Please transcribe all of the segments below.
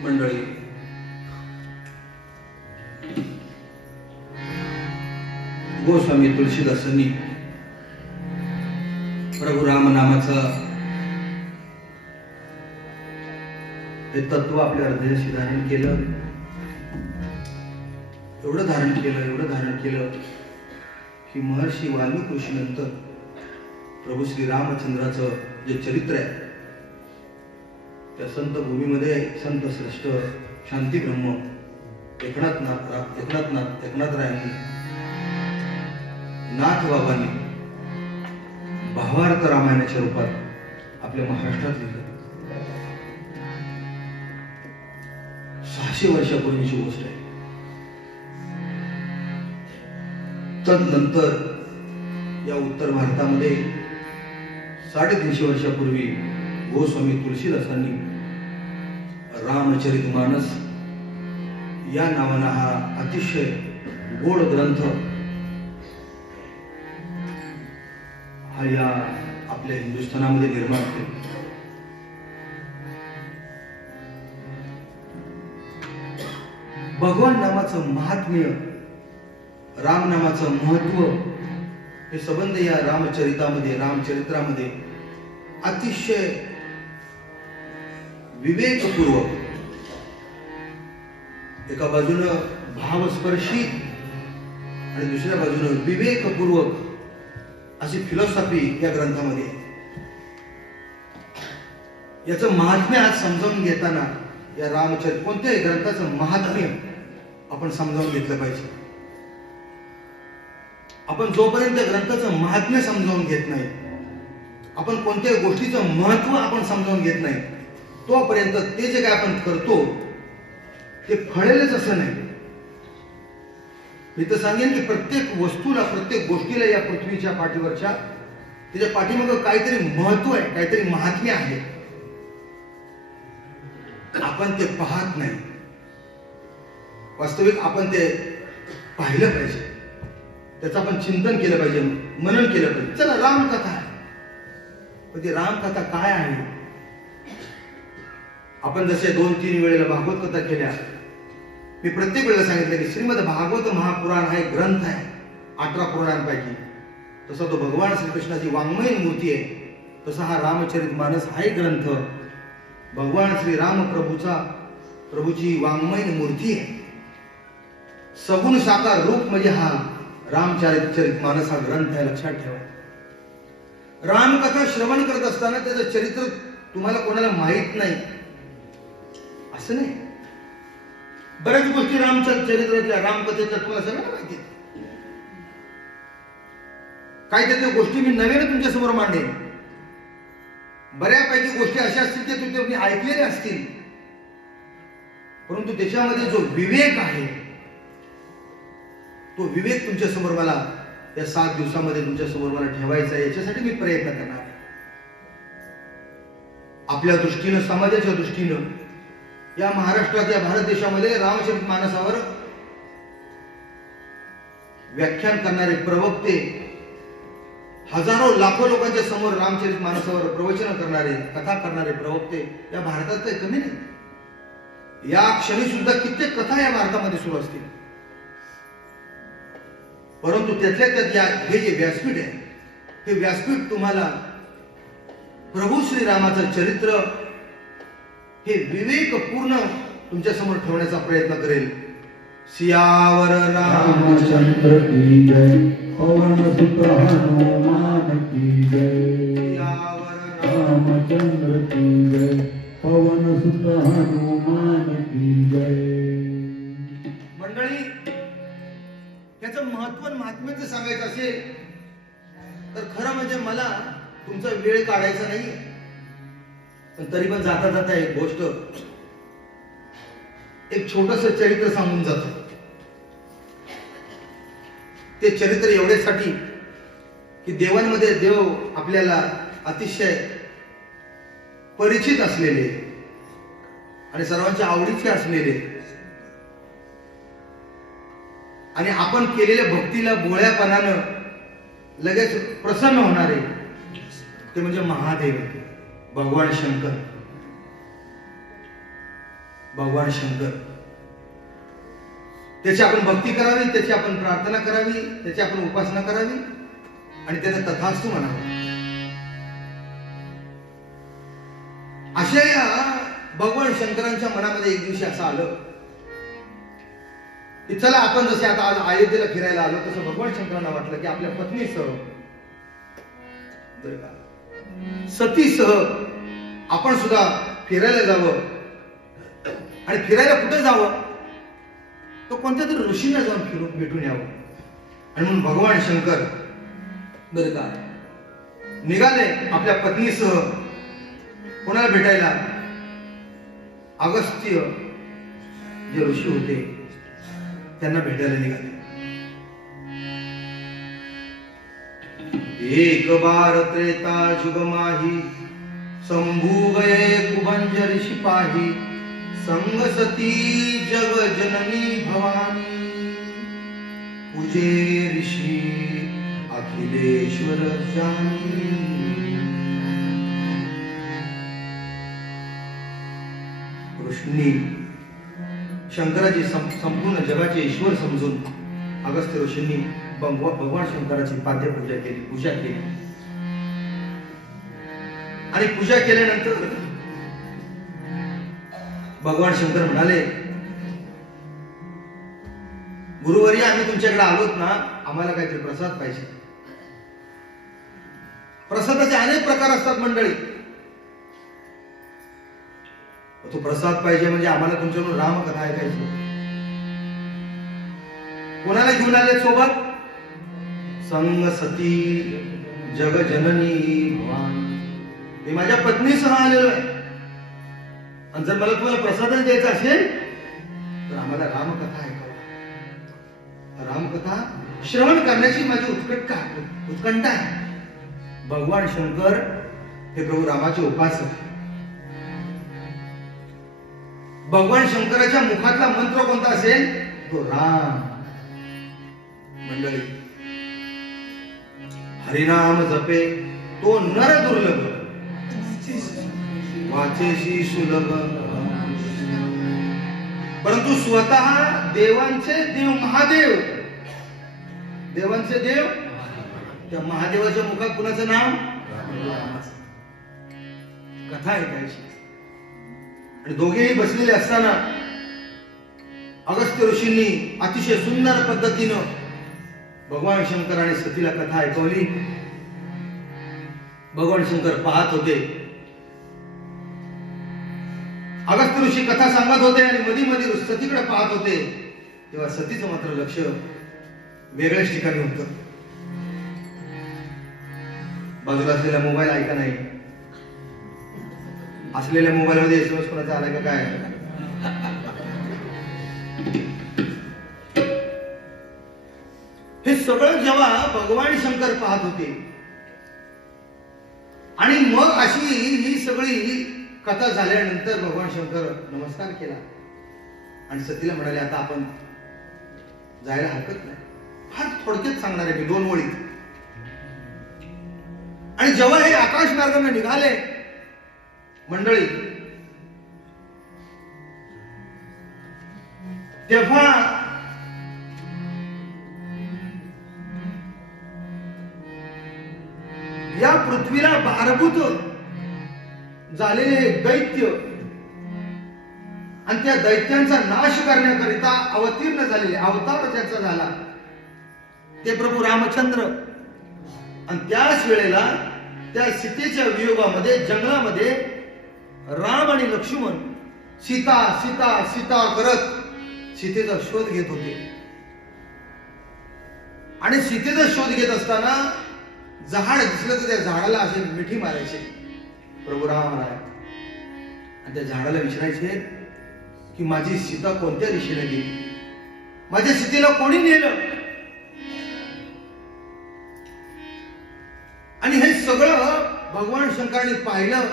मंडळी, गोस्वामी तुलसीदासांनी प्रभू राम नामाचं हे तत्व आपल्या हृदयाशी धारण केलं, एवढं धारण केलं की महर्षी वाल्मिकी ऋषीनंतर प्रभू श्री रामचंद्राचं जे चरित्र आहे त्या संत भूमीमध्ये संत श्रेष्ठ शांती ब्रह्म एकनाथरायांनी नाथ बाबांनी भावार्थ रामायणाच्या रूपात आपल्या महाराष्ट्रात लिहिलं. 600 वर्षापूर्वीची गोष्ट आहे. तदनंतर या उत्तर भारतामध्ये 350 वर्षापूर्वी गोस्वामी तुलसीदासांनी रामचरितमानस या नावानं हा अतिशय गोड ग्रंथ हा या आपल्या हिंदुस्थानामध्ये निर्माण केला. भगवान नामाचं महात्म्य, राम नामाचं महत्व हे संबंध या रामचरित्रामध्ये अतिशय विवेकपूर्वक, एका बाजूनं भावस्पर्शी आणि दुसऱ्या बाजूनं विवेकपूर्वक अशी फिलॉसॉफी या ग्रंथामध्ये. याचं महात्म्य आज समजावून घेताना या रामचरित्र कोणत्याही ग्रंथाचं महात्म्य आपण समजावून घेतलं पाहिजे. आपण जोपर्यंत ग्रंथाचं महात्म्य समजावून घेत नाही, आपण कोणत्याही गोष्टीचं महत्व आपण समजावून घेत नाही, तोपर्यंत ते जे काय आपण करतो ते फळेलच असं नाही. मी तर सांगेन की प्रत्येक वस्तूला, प्रत्येक गोष्टीला या पृथ्वीच्या पाठीवरच्या त्याच्या पाठीमागं काहीतरी महत्व आहे, काहीतरी महात्म्य आहे. आपण ते पाहत नाही. वास्तविक आपण ते पाहिलं पाहिजे, त्याचं आपण चिंतन केलं पाहिजे, मनन केलं पाहिजे. चला, रामकथा आहे, पण ती रामकथा काय आहे? आपण जसे 2-3 वेळेला भागवत कथा केल्या, मी प्रत्येक वेळेला सांगितलं की श्रीमद भागवत महापुराण हा एक ग्रंथ आहे 18 पुराणांपैकी. तसा तो भगवान श्रीकृष्णाची वाङ्मयीन मूर्ती आहे, तसा हा रामचरितमानस हा एक ग्रंथ भगवान श्री राम प्रभूची वाङ्मयीन मूर्ती आहे. सगुण साकार रूप म्हणजे हा रामचरितमानस हा ग्रंथ आहे. लक्षात ठेवा. रामकथा श्रवण करत असताना त्याचं चरित्र तुम्हाला कोणाला माहित नाही असं नाही. बऱ्याच गोष्टी चरित्रातल्या रामकथेच्या तुम्हाला सगळ्यांना माहिती आहेत. काही त्यातल्या गोष्टी मी नव्याने तुमच्या समोर मांडेन. बऱ्यापैकी गोष्टी अशा असतील की तुम्ही ऐकलेल्या असतील, परंतु त्याच्यामध्ये जो विवेक आहे तो विवेक तुमच्या समोर मला या 7 दिवसामध्ये तुमच्या समोर मला ठेवायचा आहे. याच्यासाठी मी प्रयत्न करणार आहे. आपल्या दृष्टीनं, समाजाच्या दृष्टीनं या महाराष्ट्रात, या भारत देशामध्ये रामचरितमानसावर व्याख्यान करणारे प्रवक्ते, हजारो लाखो लोकांच्या समोर रामचरितमानसावर प्रवचन करणारे, कथा करणारे प्रवक्ते या भारतात काही कमी नाही. या क्षणी सुद्धा कित्येक कथा या भारतामध्ये सुरू असतील. परंतु त्यातल्या त्यात हे जे व्यासपीठ आहे, हे व्यासपीठ तुम्हाला प्रभू श्रीरामाचं चरित्र हे विवेकपूर्ण तुमच्या समोर ठेवण्याचा प्रयत्न करेल. सियावर रामचंद्र की जय, पवन सुत हनुमान की जय. सियावर रामचंद्र की जय, पवन सुत हनुमान की जय. मंडळी, याचं महत्व आणि महात्म्य सांगायचं असेल तर खरं म्हणजे मला तुमचा वेळ काढायचा नाहीये, पण तरी पण जाता जाता एक गोष्ट, एक छोटस चरित्र सांगून जातो. ते चरित्र एवढ्यासाठी की देवांमध्ये देव आपल्याला अतिशय परिचित असलेले आणि सर्वांच्या आवडीचे असलेले आणि आपण केलेल्या भक्तीला बोळ्यापणानं लगेच प्रसन्न होणारे ते म्हणजे महादेव, भगवान शंकर. भगवान शंकर. त्याची आपण भक्ती करावी, त्याची आपण प्रार्थना करावी, त्याची आपण उपासना करावी आणि त्याला तथास्तु म्हणावं. अशा या भगवान शंकरांच्या मनामध्ये एक दिवशी असं आलं की चला आपण जसे आता आज अयोध्येला फिरायला आलो तसं भगवान शंकरांना वाटलं की आपल्या पत्नीसह सतीसह आपण सुद्धा फिरायला जावं. आणि फिरायला कुठे जावं, तो कोणत्या तरी ऋषींना जाऊन फिरून भेटून यावं. आणि म्हणून भगवान शंकर बरं का निघाले आपल्या पत्नीसह कोणाला भेटायला. अगस्त्य जे ऋषी होते त्यांना भेटायला निघाले. एक बार त्रेता जुग माही शंभू गये कुभंज ऋषी पाही संग सती जग जननी भवानी पूजे ऋषी अखिलेश्वर जानी. ऋषींनी शंकराची संपूर्ण जगाचे ईश्वर समजून अगस्त्य ऋषींनी भगवान शंकराची पाद्यपूजा केली, पूजा केली. आणि पूजा केल्यानंतर भगवान शंकर म्हणाले, गुरुवर्य आम्ही तुमच्याकडे आलोत ना, आम्हाला काहीतरी प्रसाद पाहिजे. प्रसादाचे अनेक प्रकार असतात मंडळी. तो प्रसाद पाहिजे म्हणजे आम्हाला तुमच्याकडून रामकथा ऐकायची. कोणाला घेऊन आले सोबत? संग सती जग जननी भवानी. मी माझ्या पत्नीसह आलेलो आहे. आणि जर मला तुम्हाला प्रसाद द्यायचा असेल तर आम्हाला रामकथा ऐकावा. रामकथा श्रवण करण्याची माझी उत्कंठा आहे. भगवान शंकर हे प्रभू रामाचे उपासक. भगवान शंकराच्या मुखातला मंत्र कोणता असेल? तो राम. मंडळी हरिनाम जपे तो नर दुर्लभ वाचेशी सुलभ. परंतु स्वतः देवांचे देव महादेव, देवांचे देव, त्या महादेवाच्या मुखात कुणाचं नाव? कथा ऐकायची. आणि दोघेही बसलेले असताना अगस्त्य ऋषींनी अतिशय सुंदर पद्धतीनं भगवान शंकर आणि सतीला कथा ऐकवली. भगवान शंकर पाहत होते. अगस्त्य ऋषी कथा सांगत होते आणि मध्ये मध्ये सतीकडे पाहत होते. तेव्हा सतीचं मात्र लक्ष वेगळ्याच ठिकाणी होतं. बाजूला असलेला मोबाईल ऐका नाही. असलेल्या मोबाईल मध्ये एसएमएस कोणाचा आलाय का काय? हे सगळं जेव्हा भगवान शंकर पाहत होते आणि मग अशी ही सगळी कथा झाल्यानंतर भगवान शंकर नमस्कार केला आणि सतीला म्हणाले, आता आपण जायला हरकत नाही. फार थोडक्यात सांगणार आहे मी, 2 ओळीत. आणि जेव्हा हे आकाश मार्गाने निघाले मंडळी, तेव्हा या पृथ्वीला भारभूत झालेले दैत्य आणि त्या दैत्यांचा नाश करण्याकरिता अवतीर्ण झालेले अवतार ज्याचा झाला ते प्रभू रामचंद्र. आणि त्याच वेळेला त्या सीतेच्या वियोगामध्ये जंगलामध्ये राम आणि लक्ष्मण सीता सीता सीता करत सीतेचा शोध घेत होते. आणि सीतेचा शोध घेत असताना झाड दिसलं तर त्या झाडाला असे मिठी मारायचे प्रभू रामराय. आणि त्या झाडाला विचारायचे की माझी सीता कोणत्या दिशेला गेली, माझ्या सीतेला कोणी नेलं. आणि हे सगळं भगवान शंकरांनी पाहिलं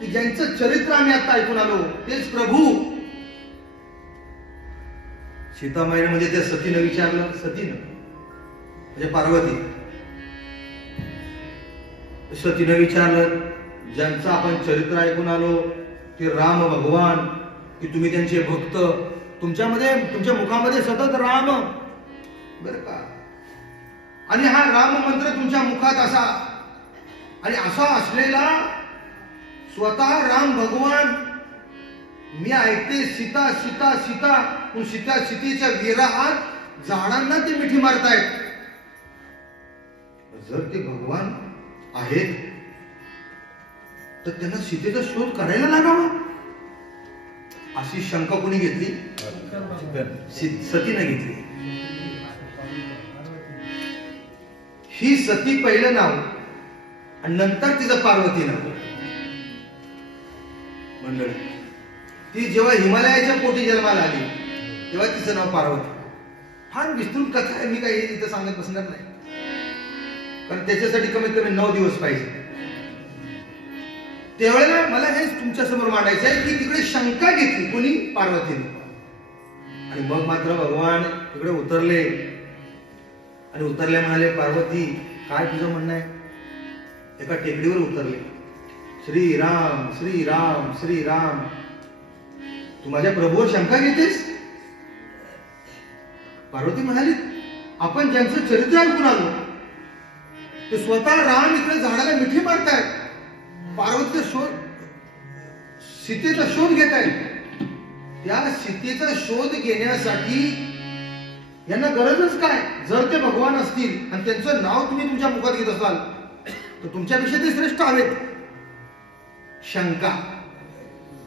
की ज्यांचं चरित्र आम्ही आता ऐकून आलो तेच प्रभू. सीतामाईने म्हणजे त्या सतीनं विचारलं, सतीनं म्हणजे पार्वती, सतीनं विचारलं ज्यांचं आपण चरित्र ऐकून आलो ते राम भगवान की तुम्ही त्यांचे भक्त, तुमच्या मुखामध्ये सतत राम, बर का, आणि हा राम मंत्र तुमच्या मुखात असा, आणि असा असलेला स्वतः राम भगवान, मी ऐकते सीता सीता सीता, पण सीतेच्या विरहात झाडांना ते मिठी मारतायत. जर ते भगवान आहेत तर त्यांना सीतेचा शोध करायला लागावा, अशी शंका कोणी घेतली? सतीने घेतली. ही सती पहिलं नाव आणि नंतर तिचं पार्वती नाव. मंडळी, ती जेव्हा हिमालयाच्या पोटी जन्माला आली तेव्हा तिचं नाव पार्वती. फार विस्तृत कथा आहे, मी काही इथं सांगत बसणार नाही, कारण त्याच्यासाठी कमीत कमी 9 दिवस पाहिजे. त्यावेळेला मला हे तुमच्या समोर मांडायचं आहे की तिकडे शंका घेतली कोणी? पार्वतीने. आणि मग मात्र भगवान तिकडे उतरले आणि उतरले, म्हणाले, पार्वती काय तुझं म्हणणं आहे? एका टेकडीवर उतरले. श्रीराम श्रीराम श्रीराम, तू माझ्या प्रभूवर शंका घेतेस? पार्वती म्हणाली, आपण ज्यांचं चरित्र ऐकून आलो ते स्वतः राम इकडे झाडाला मिठी मारतायत, पार्वतीचा शोध, सीतेचा शोध घेत आहेत. त्या सीतेचा शोध घेण्यासाठी यांना गरजच काय? जर ते भगवान असतील आणि त्यांचं नाव तुम्ही तुमच्या मुखात घेत असाल तर तुमच्यापेक्षा ते श्रेष्ठ आहेत. शंका.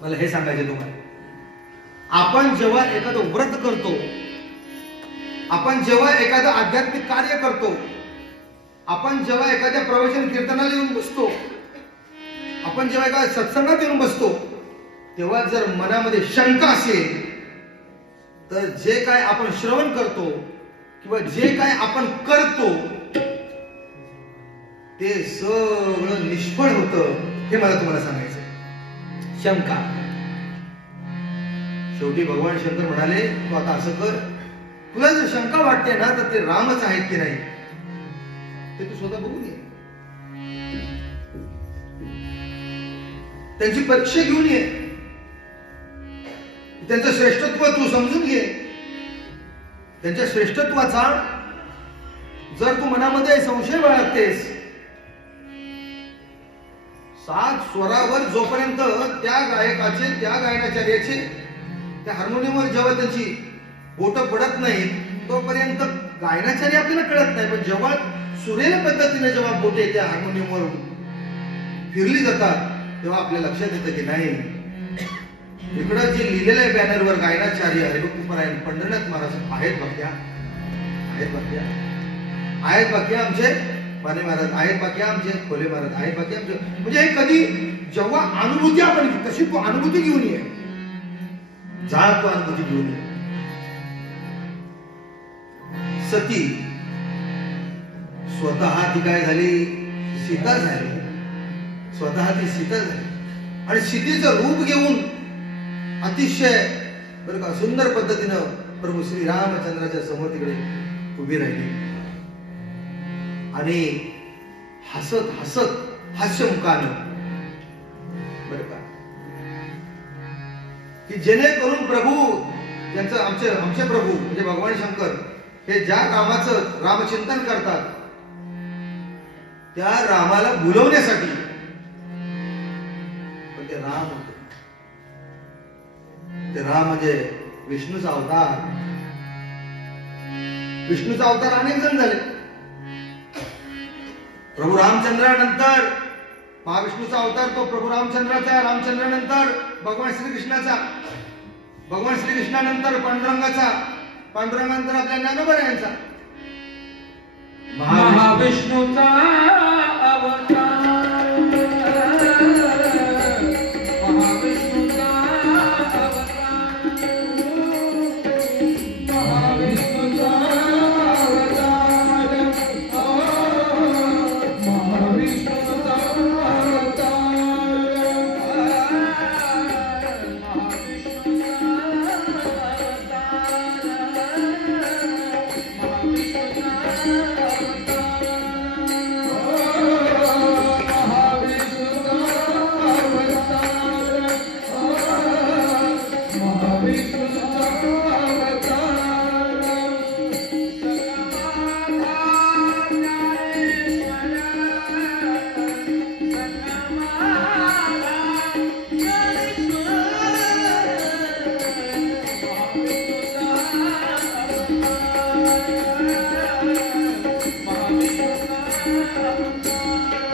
मला हे सांगायचे तुम्हाला, आपण जेव्हा एखादं व्रत करतो, आपण जेव्हा एखादं आध्यात्मिक कार्य करतो, आपण जेव्हा एखाद्या प्रवचन कीर्तनाला येऊन बसतो, आपण जेव्हा एका सत्संगात येऊन बसतो, तेव्हा जर मनामध्ये शंका असेल तर जे काय आपण श्रवण करतो किंवा जे काय आपण करतो ते सगळं निष्फळ होतं. हे मला तुम्हाला सांगायचं. शंका. शेवटी भगवान शंकर म्हणाले, तू आता असं कर, तुला जर शंका वाटते ना तर ते रामच आहेत की नाही ते तू स्वतः बघून ये, त्यांची परीक्षा घेऊन ये, त्यांचं श्रेष्ठत्व तू समजून घे. त्यांच्या श्रेष्ठत्वाचा जर तू मनामध्ये संशय बाळगतेस, 7 स्वरावर जोपर्यंत त्या गायकाचे, त्या गायनाचार्याचे, त्या हार्मोनियमवर जेव्हा त्याची बोट पडत नाही तोपर्यंत गायनाचार्य आपल्याला कळत नाही. पण जेव्हा सुरेल पद्धतीने जेव्हा बोटे त्या हार्मोनियमवर फिरली जातात तेव्हा आपल्या लक्षात येतं की नाही, इकडं जे लिहिलेलं आहे बॅनरवर गायनाचार्य हरिभक्तपरायण पंढरीनाथ महाराज आहेत बघ्या, आहेत बघ्या, आहेत बघ्या आमचे माने महाराज, आहेत बघ्या आमचे खोले महाराज, आहेत बघ्या आमचे. म्हणजे हे कधी जेव्हा अनुभूती आपण तशी तू अनुभूती घेऊन ये, जा तू अनुभूती घेऊन ये. सती स्वतः ती काय झाली? सीता झाली. स्वतः ती सीता झाली आणि सीतेचं रूप घेऊन अतिशय बरं का सुंदर पद्धतीनं प्रभू श्री रामचंद्राच्या समोर तिकडे उभी राहिली आणि हसत हसत हास्यमुखानं, बरं का, की जेणेकरून प्रभू ज्यांचं आमचे प्रभू म्हणजे भगवान शंकर हे ज्या रामाचं रामचिंतन करतात त्या रामाला भुलवण्यासाठी, पण ते राम होते, ते राम म्हणजे विष्णूचा अवतार. विष्णूचा अवतार अनेक जण झाले. प्रभू रामचंद्रानंतर महाविष्णूचा अवतार तो प्रभू रामचंद्राचा, रामचंद्रानंतर भगवान श्रीकृष्णाचा, भगवान श्रीकृष्णानंतर पांडुरंगाचा, पांडुरंगानंतर आपल्या ज्ञानोबा यांचा. महाविष्णूचा अवतार, महाविष्णूचा अवतार, महाविष्णूचा अवतार, महाविष्णूचा अवतार, अवतार